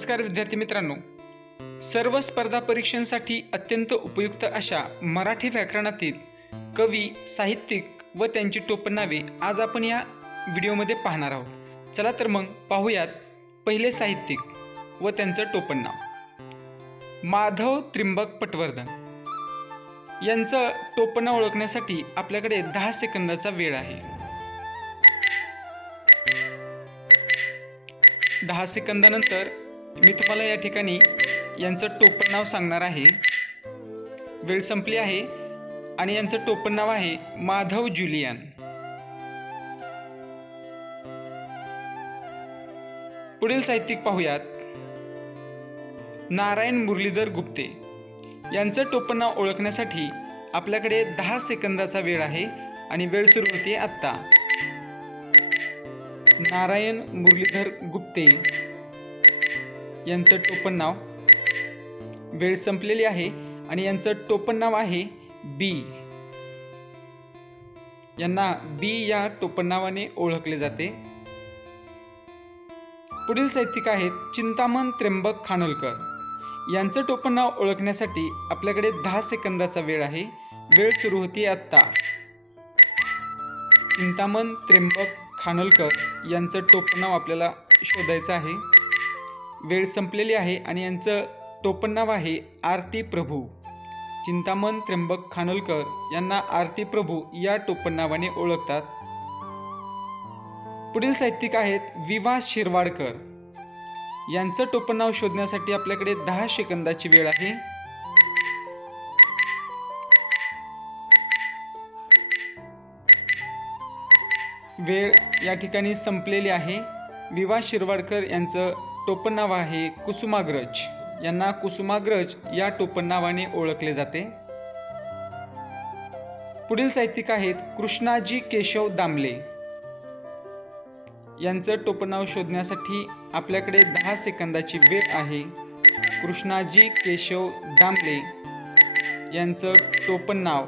नमस्कार विद्यार्थी मित्रांनो, सर्व स्पर्धा परीक्षांसाठी अत्यंत उपयुक्त अशा मराठी व्याकरणातील कवी, साहित्यिक व त्यांची टोपणनावे आज आपण या व्हिडिओमध्ये पाहणार आहोत। चला तर मग पाहूयात पहिले साहित्यिक व त्यांचं टोपणनाव। माधव त्र्यंबक पटवर्धन यांचं टोपणनाव ओळखण्यासाठी आपल्याकडे 10 सेकंदाचा वेळ आहे। 10 सेकंदानंतर मी तुम्हाला या ठिकाणी यांचं टोपणनाव सांगणार आहे। वेळ संपली आहे आणि यांचं टोपणनाव आहे माधव ज्युलियन। पुढील साहित्यिक पाहूयात, नारायण मुरलीधर गुप्ते यांचं टोपणनाव ओळखण्यासाठी आपल्याकडे 10 सेकंदाचा वेळ आहे आणि वेळ सुरू होते आत्ता। नारायण मुरलीधर गुप्ते यांचं टोपणनाव, वेळ संपलेली आहे आणि यांचं टोपणनाव आहे बी। यांना बी या टोपणनावाने ओळखले जाते। पुढील साहित्यिक आहेत चिंतामण त्र्यंबक खानोलकर यांचं टोपणनाव ओळखण्यासाठी आपल्याकडे 10 सेकंदाचा वेळ आहे। वेळ सुरू होती आत्ता। चिंतामण त्र्यंबक खानोलकर यांचं टोपणनाव आपल्याला शोधायचं आहे। वेळ संपलेली आहे आणि यांचं टोपणनाव आहे आरती प्रभू। चिंतामण त्र्यंबक खानोलकर यांना आरती प्रभू या टोपणनावाने ओळखतात। पुढील साहित्यिक आहेत विवा शिरवाडकर यांचं टोपणनाव शोधण्यासाठी आपल्याकडे 10 सेकंदाची वेळ आहे। वेळ या ठिकाणी संपलेली आहे। विवा शिरवाडकर यांचं टोपणनाव आहे कुसुमाग्रज। यांना कुसुमाग्रज या टोपणनावाने ओळखले जाते। पुढील साहित्यिक आहेत कृष्णाजी केशव दामले यांचं टोपणनाव शोधण्यासाठी आपल्याकडे 10 सेकंदाची वेळ आहे। कृष्णाजी केशव दामले यांचं टोपणनाव,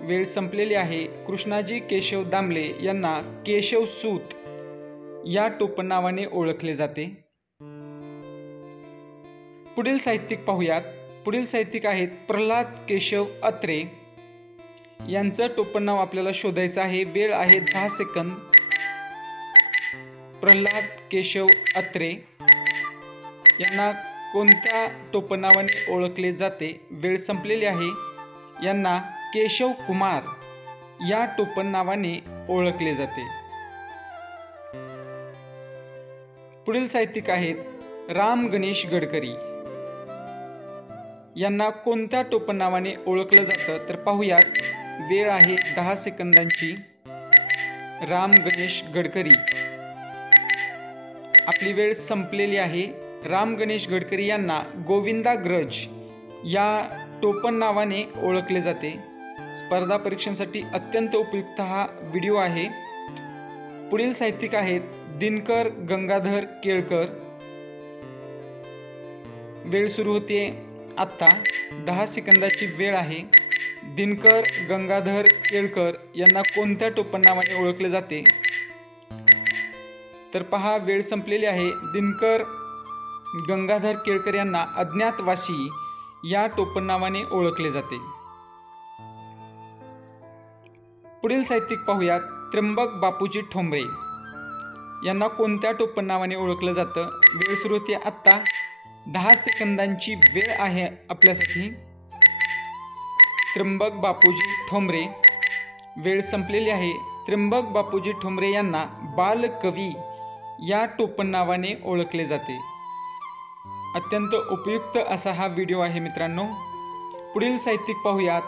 वेळ संपलेली आहे। कृष्णाजी केशव दामले यांना केशव सूत या टोपणनावाने ओळखले जाते। पुढील साहित्यिक पाहूयात। पुढील साहित्यिक आहेत प्रल्हाद केशव अत्रे यांचं टोपणनाव आपल्याला शोधायचं आहे। वेळ आहे 10 सेकंद। प्रल्हाद केशव अत्रे यांना कोणत्या टोपणनावाने ओळखले जाते? वेळ संपलेली आहे। यांना केशव कुमार या टोपणनावाने ओळखले जाते। पुढील साहित्यिक आहेत राम गणेश गडकरी यांना कोणत्या टोपणनावाने ओळखलं जातं? तर पाहूयात। वेळ आहे 10 सेकंदांची। राम गणेश गडकरी, आपली वेळ संपलेली आहे। राम गणेश गडकरी यांना गोविंदाग्रज या टोपणनावाने ओळखले जाते। स्पर्धा परीक्षांसाठी अत्यंत उपयुक्त हा व्हिडिओ आहे। पुढील साहित्यिक आहेत दिनकर गंगाधर केळकर। वेळ सुरू होते आत्ता। 10 सेकंदाची वेळ आहे। दिनकर गंगाधर केळकर यांना कोणत्या टोपणनावाने ओळखले जाते? तर पहा, वेळ संपलेली आहे। दिनकर गंगाधर केळकर यांना अज्ञातवासी या टोपणनावाने ओळखले जाते। पुढील साहित्यिक पाहूयात त्र्यंबक बापूजी ठोंबरे यांना कोणत्या टोपणनावाने ओळखलं जातं? वेळ सुरू होते आत्ता। 10 सेकंदांची वेळ आहे आपल्यासाठी। त्र्यंबक बापूजी ठोंबरे, वेळ संपलेली आहे। त्र्यंबक बापूजी ठोंबरे यांना बालकवी या टोपणनावाने ओळखले जाते। अत्यंत उपयुक्त असा हा व्हिडिओ आहे मित्रांनो। पुढील साहित्यिक पाहूयात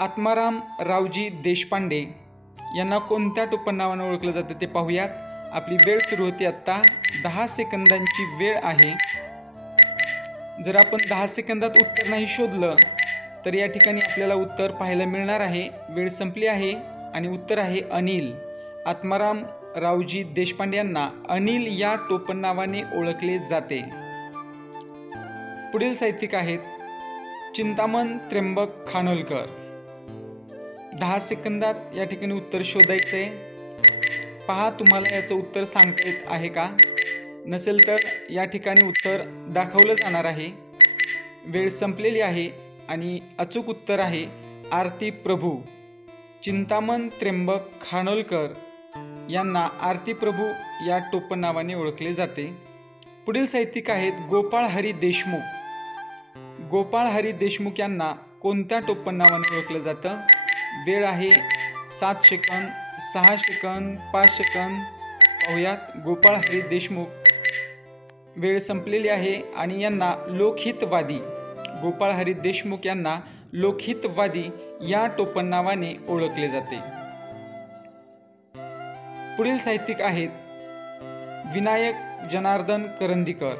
आत्माराम रावजी देशपांडे यांना कोणत्या टोपणनावाने ओळखलं जातं ते पाहूयात। आपली वेळ सुरू होती आत्ता। 10 सेकंदांची वेळ आहे। जर आपण 10 सेकंदात उत्तर नाही शोधलं तर या ठिकाणी आपल्याला उत्तर पाहायला मिळणार आहे। वेळ संपली आहे आणि उत्तर आहे अनिल। आत्माराम रावजी देशपांडे यांना अनिल या टोपणनावाने ओळखले जाते। पुढील साहित्यिक आहेत चिंतामण त्र्यंबक खानोलकर। 10 सेकंदात या ठिकाणी उत्तर शोधायचंय। पहा, तुम्हाला याचं उत्तर सांगता येत आहे का? नसेल तर या ठिकाणी उत्तर दाखवलं जाणार आहे। वेळ संपलेली आहे आणि अचूक उत्तर आहे आरती प्रभू। चिंतामण त्र्यंबक खानोलकर यांना आरती प्रभू या टोपण नावाने ओळखले जाते। पुढील साहित्यिक आहेत गोपाळ हरी देशमुख। गोपाळ हरी देशमुख यांना कोणत्या टोपण नावाने ओळखलं जातं? वेळ आहे 7 सेकंद, 6 सेकंद, 5 सेकंद। पाहूयात गोपाळ हरी देशमुख। वेळ संपलेली आहे आणि यांना लोकहितवादी, गोपाळ हरी देशमुख यांना लोकहितवादी या टोपण नावाने ओळखले जाते। पुढील साहित्यिक आहेत विनायक जनार्दन करंदीकर।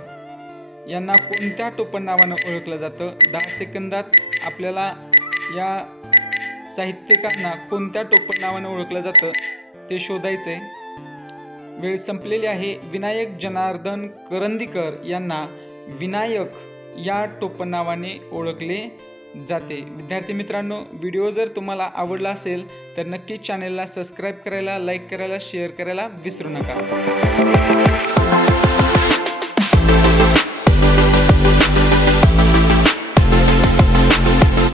यांना कोणत्या टोपण नावाने ओळखलं जातं? 10 सेकंदात आपल्याला या साहित्यिकांना कोणत्या टोपण नावाने ओळखलं जातं ते शोधायचंय। वेळ संपलेली आहे। विनायक जनार्दन करंदीकर यांना विनायक या टोपण नावाने ओळखले जाते। विद्यार्थी मित्रांनो, व्हिडिओ जर तुम्हाला आवडला असेल तर नक्कीच चॅनलला सबस्क्राईब करायला, लाईक करायला, शेअर करायला विसरू नका।